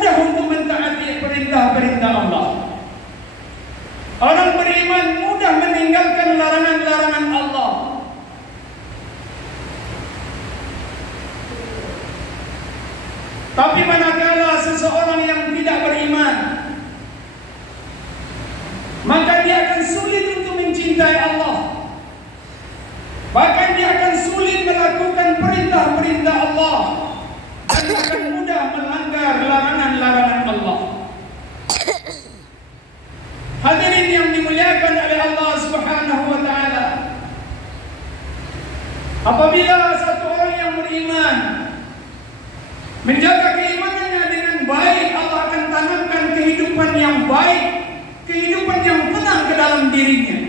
mudah untuk mentaati perintah-perintah Allah. Orang beriman mudah meninggalkan larangan-larangan Allah. Tapi manakala seseorang yang tidak beriman, maka dia akan sulit untuk mencintai Allah. Bahkan dia akan sulit melakukan perintah-perintah Allah dan akan mudah melanggar larangan-larangan Allah. Hadirin yang dimuliakan oleh Allah Subhanahu wa taala, apabila satu orang yang beriman menjaga keimanannya dengan baik, Allah akan tanamkan kehidupan yang baik, kehidupan yang tenang ke dalam dirinya.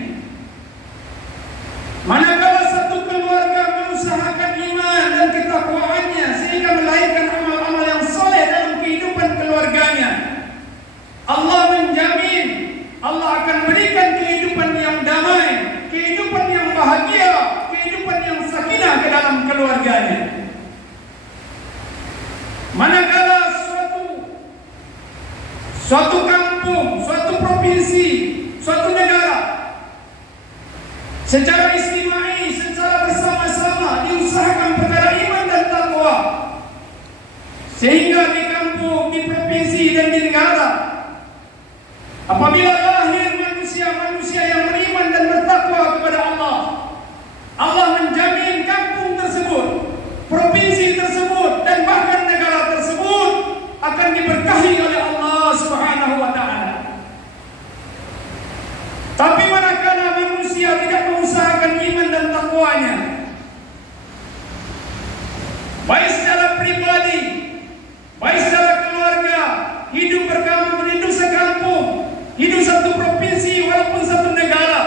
Manakala satu keluarga mengusahakan iman dan ketakwaannya sehingga melahirkan amal-amal yang soleh dalam kehidupan keluarganya, Allah menjamin Allah akan berikan kehidupan yang damai, kehidupan yang bahagia, kehidupan yang sakinah ke dalam keluarganya. Manakala suatu kampung, suatu provinsi, suatu negara secara istimai, secara bersama-sama diusahakan perkara iman dan takwa, sehingga di kampung, di provinsi dan di negara, apabila lahir manusia-manusia yang beriman dan bertakwa kepada Allah, Allah menjamin kampung tersebut, provinsi tersebut, dan bahkan negara tersebut akan diberkahi oleh Allah Subhanahu wa taala. Tapi manakala manusia tidak mengusahakan iman dan takwanya, baik secara pribadi, baik secara keluarga, hidup berkampung, hidup sekampung, hidup satu provinsi walaupun satu negara,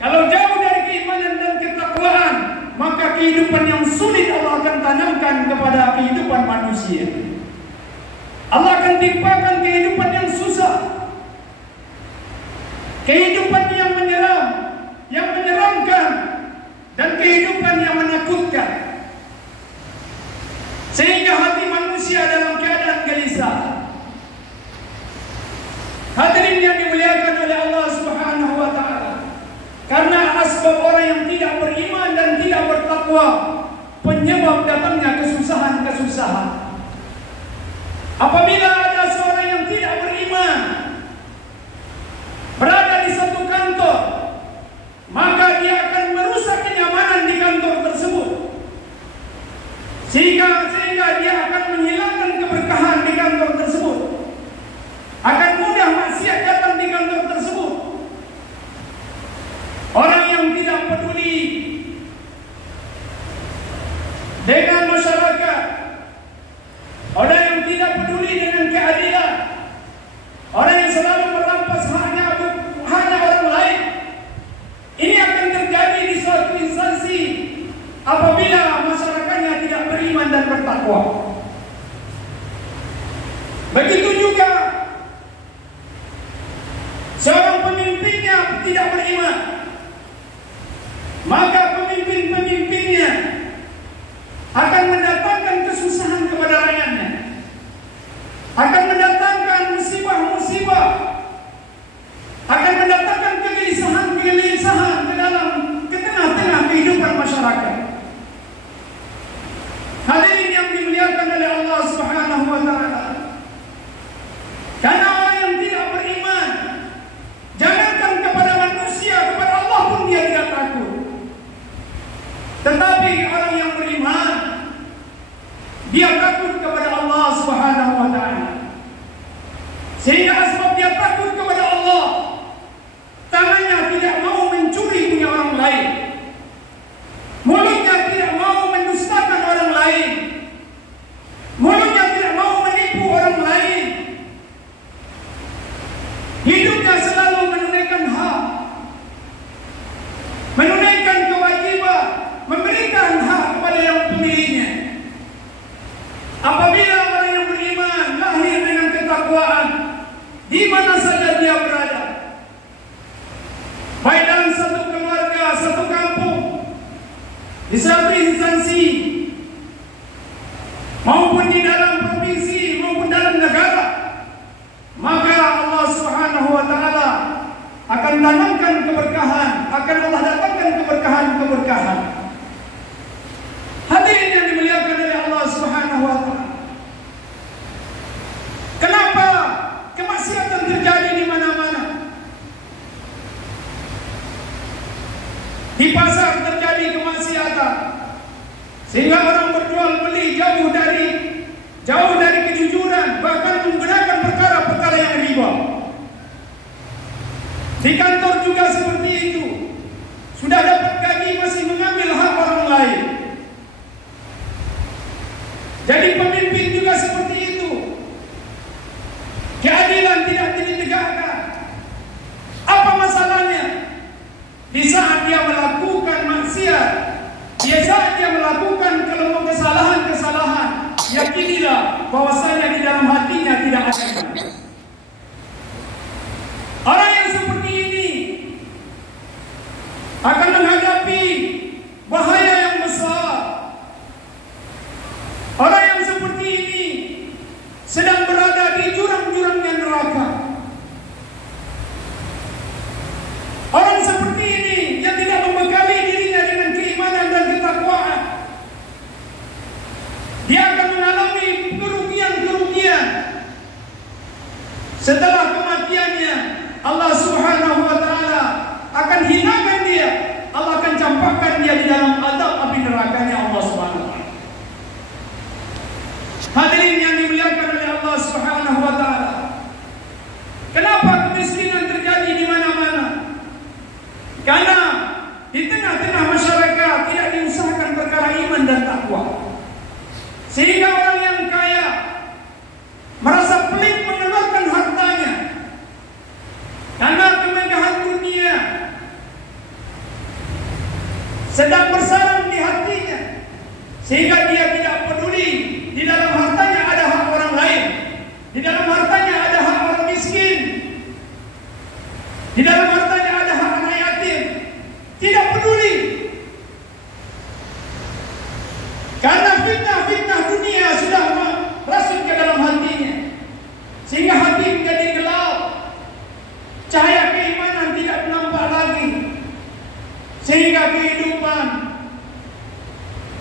kalau jauh dari keimanan dan ketakwaan, maka kehidupan yang sulit Allah akan tanamkan kepada kehidupan manusia. Allah akan timpakan kehidupan yang susah, kehidupan yang menyeram, yang menyeramkan, dan kehidupan yang menakutkan, sehingga hati manusia dalam keadaan gelisah. Hadirin yang dimuliakan oleh Allah Subhanahu wa taala, karena asbab orang yang tidak beriman dan tidak bertakwa, penyebab datangnya kesusahan-kesusahan. Apabila ada seorang yang tidak beriman berada di satu kantor, maka dia akan merusak kenyamanan di kantor tersebut, sehingga dia akan menghilangkan keberkahan di kantor tersebut, akan mudah maksiat datang di kantor tersebut. Orang yang tidak peduli dengan masyarakat, orang yang tidak peduli dengan keadilan, orang yang selalu merampas hanya orang lain, ini akan terjadi di suatu instansi apabila masyarakatnya tidak beriman dan bertakwa. Begitu juga seorang pemimpinnya tidak beriman, maka pemimpin-pemimpinnya akan mendatangkan kesusahan kepada rakyatnya, akan mendatangkan musibah-musibah, akan mendatangkan kegelisahan-kegelisahan ke tengah-tengah kehidupan masyarakat. Hadirin yang dimuliakan oleh Allah Subhanahu wa taala, karena orang yang tidak beriman, jangankan kepada manusia, kepada Allah pun dia tidak takut. Tetapi orang yang beriman, dia takut kepada Allah Subhanahu wa taala. Sehingga sebab dia takut kepada Allah, tangannya tidak mau mencuri punya orang lain, mulutnya tidak mau mendustakan orang lain, mulutnya tidak mau menipu orang lain, hidupnya selalu menunaikan hak, menunaikan kewajiban, memberikan hak kepada yang pemilihnya. Apabila orang yang beriman lahir dengan ketakwaan, di mana saja dia berada, baik dalam satu keluarga, satu kampung, di satu instansi, maupun di dalam provinsi, maupun dalam negara, keberkahan. Hadirin yang dimuliakan oleh Allah Subhanahu wa taala. Kenapa kemaksiatan terjadi di mana-mana? Di pasar terjadi kemaksiatan, sehingga orang berjual beli jauh dari kejujuran, bahkan menggunakan perkara-perkara yang riba. Di kantor juga seperti itu. Sudah dapat gaji masih mengambil hak orang lain. Jadi pemimpin juga seperti itu. Keadilan tidak ditegakkan. Apa masalahnya? Di saat dia melakukan maksiat, di saat dia melakukan kesalahan-kesalahan, yakinilah bahwasanya di dalam hatinya tidak ada. Orang yang seperti ini akan menghadapi bahaya yang besar. Orang yang seperti ini sedang berada di jurang-jurangnya neraka. Orang seperti ini yang tidak membekali dirinya dengan keimanan dan ketakwaan, dia akan mengalami kerugian-kerugian. Setelah kematiannya, Allah Subhanahu wa taala akan hinakan dia. Allah akan campakkan dia di dalam azab api nerakanya Allah Subhanahu wa taala. Hadirin yang dimuliakan oleh Allah Subhanahu wa taala. Kenapa kemiskinan terjadi di mana-mana? Karena di tengah-tengah masyarakat tidak diusahakan perkara iman dan takwa. Sehingga orang yang kaya merasa pelit mengeluarkan hartanya karena kemegahan dunia sedang bersarang di hatinya, sehingga dia tidak peduli di dalam hartanya ada hak orang lain, di dalam hartanya ada hak orang miskin, di dalam hartanya ada hak anak yatim. Tidak peduli, karena fitnah-fitnah dunia sudah merasuk ke dalam hatinya, sehingga hati menjadi gelap, cahaya keimanan tidak nampak lagi, sehingga kehidupan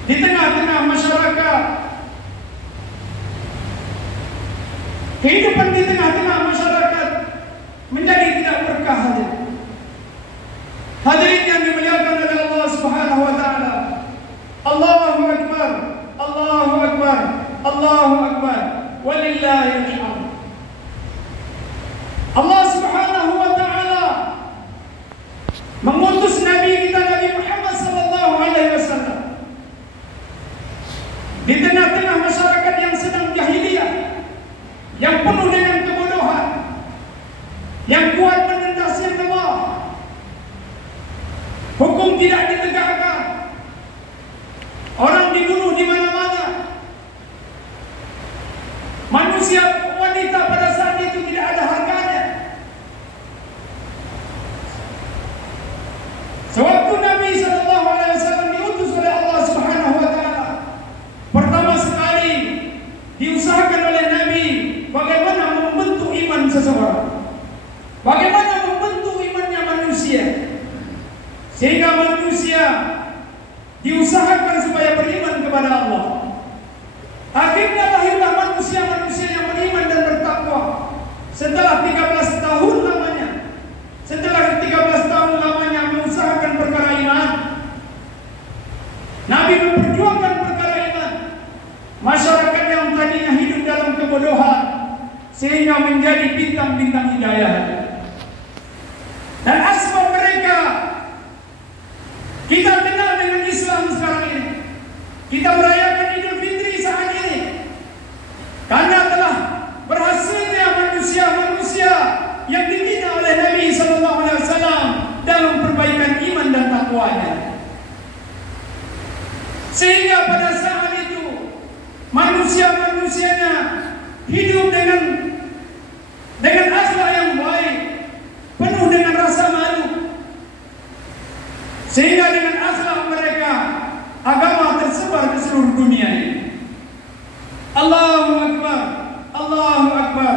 di tengah-tengah masyarakat, menjadi tidak berkah. Hadirin yang dimuliakan oleh Allah Subhanahu wa taala. Allahu akbar, Allahu akbar, Allahu akbar. Walillahil hamd. Allah Subhanahu wa taala mengutus Nabi kita Nabi Muhammad sallallahu alaihi wasallam di tengah-tengah masyarakat yang sedang jahiliyah, yang penuh dengan kebodohan, yang kuat menindas yang lemah, hukum tidak ditegakkan, orang dibunuh di mana-mana, manusia wanita pada saat itu tidak ada harganya. Sewaktu Nabi sallallahu alaihi wasallam diutus oleh Allah Subhanahu wa taala, pertama sekali diusahakan oleh Nabi bagaimana membentuk iman seseorang, bagaimana membentuk imannya manusia, sehingga manusia diusahakan supaya beriman kepada Allah. Akhirnya lahirlah manusia-manusia yang beriman dan bertakwa. Setelah 13 tahun lamanya, setelah 13 tahun lamanya mengusahakan perkara iman, Nabi memperjuangkan perkara iman. Masyarakat yang tadinya hidup dalam kebodohan, sehingga menjadi bintang-bintang hidayah. Dan asbab mereka kita kenal dengan Islam sekarang ini. Kita merayakan Idul Fitri saat ini karena telah berhasilnya manusia-manusia yang dibina oleh Nabi sallallahu alaihi wasallam dalam perbaikan iman dan takwanya. Sehingga pada saat itu manusia-manusianya hidup dengan akhlak yang baik, penuh dengan rasa malu. Sehingga dengan akhlak mereka agama tersebar ke seluruh dunia ini. Allahu akbar, Allahu akbar.